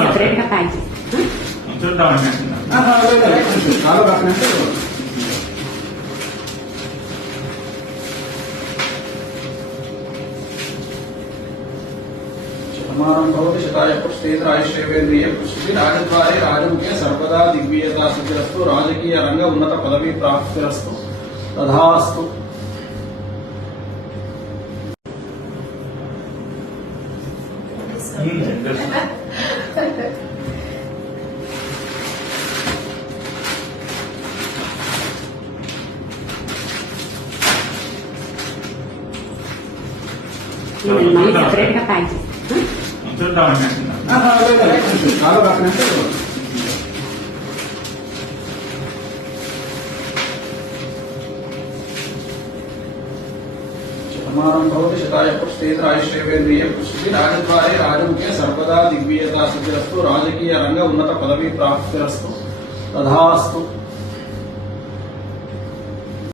Separate గా pack भवति शताय पुष्टेन्द्र आयुष्येवेन्द्रिय पुष्टि राजद्वारे राजमुखे सर्वदा दिग्विजयता सिद्धिरस्तु राजकीय रंग उन्नत पदवी प्राप्तिरस्तु तथास्तु। సెపరేట్ గా ప్యాక్ भवति शताय पुष्टेन्द्र आयुष्येवेन्द्रिय पुष्टि राजद्वारे राजमुखे सर्वदा दिग्विजयता सिद्धिरस्तु राजकीय रंग उन्नत पदवी प्राप्तिरस्तु तथास्तु।